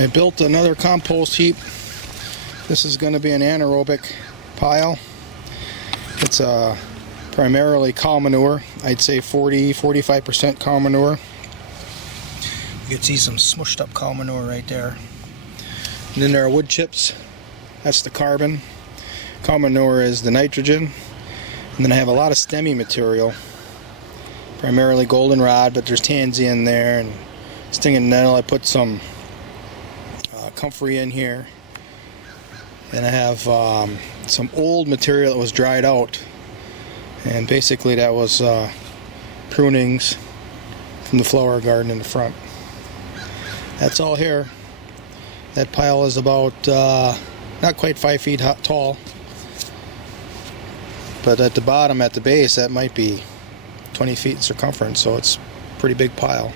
I built another compost heap. This is going to be an anaerobic pile. It's primarily cow manure. I'd say 40-45% cow manure. You can see some smushed up cow manure right there. And then there are wood chips. That's the carbon. Cow manure is the nitrogen. And then I have a lot of stemmy material. Primarily goldenrod, but there's tansy in there and stinging nettle. I put some comfrey in here. And I have some old material that was dried out. And basically that was prunings from the flower garden in the front. That's all here. That pile is about not quite 5 feet tall. But at the bottom, at the base, that might be 20 feet in circumference, so it's a pretty big pile.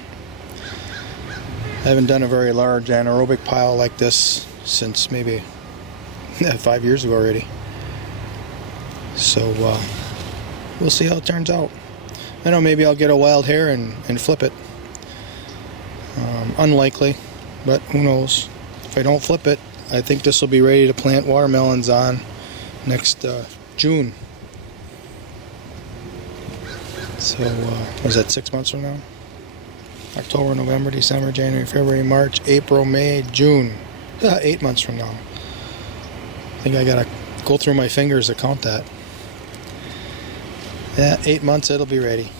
I haven't done a very large anaerobic pile like this since maybe 5 years ago already. So we'll see how it turns out. I know maybe I'll get a wild hair and flip it. Unlikely, but who knows. If I don't flip it, I think this will be ready to plant watermelons on next June. So, was that 6 months from now? October, November, December, January, February, March, April, May, June. 8 months from now. I think I gotta go through my fingers to count that. Yeah, 8 months it'll be ready.